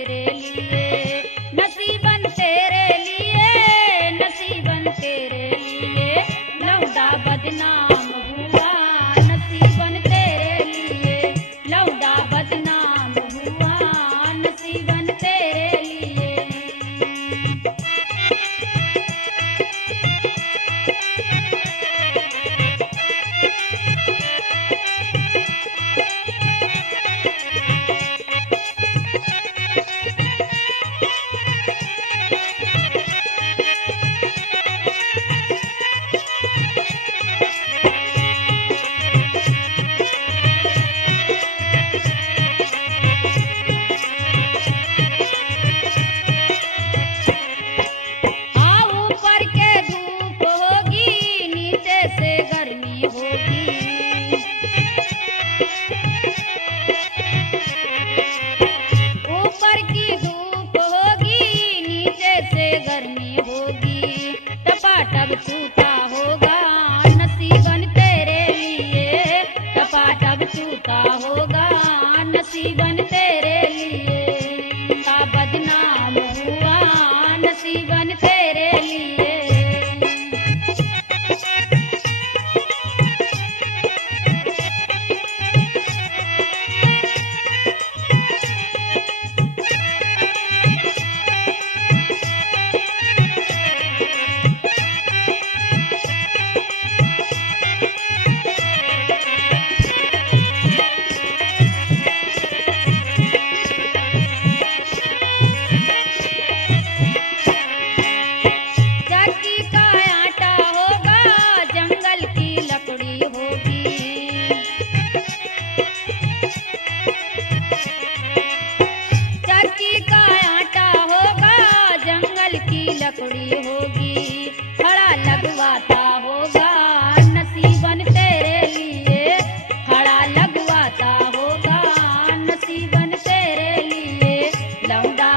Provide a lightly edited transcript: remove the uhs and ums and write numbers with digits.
तेरे लिए, नसीबन तेरे लिए, नसीबन तेरे लिए लौंडा बदनाम हुआ, नसीबन तेरे लिए लौंडा बदनाम हुआ, नसीबन तेरे लिए। हाँ ऊपर के धूप होगी, नीचे से गर्मी होगी, ऊपर की धूप होगी, नीचे से गर्मी होगी, टपाटप छूटा होगा नसीबन तेरे लिए, टपाटप छूटा होगा नसीबन तेरे लिए, का बदनाम हुआ नसीबन तेरे लिए। चक्की का आटा होगा, जंगल की लकड़ी होगी, चक्की का आटा होगा, जंगल की लकड़ी होगी, खड़ा लगवाता होगा नसीबन तेरे लिए, खड़ा लगवाता होगा नसीबन तेरे लिए लौंडा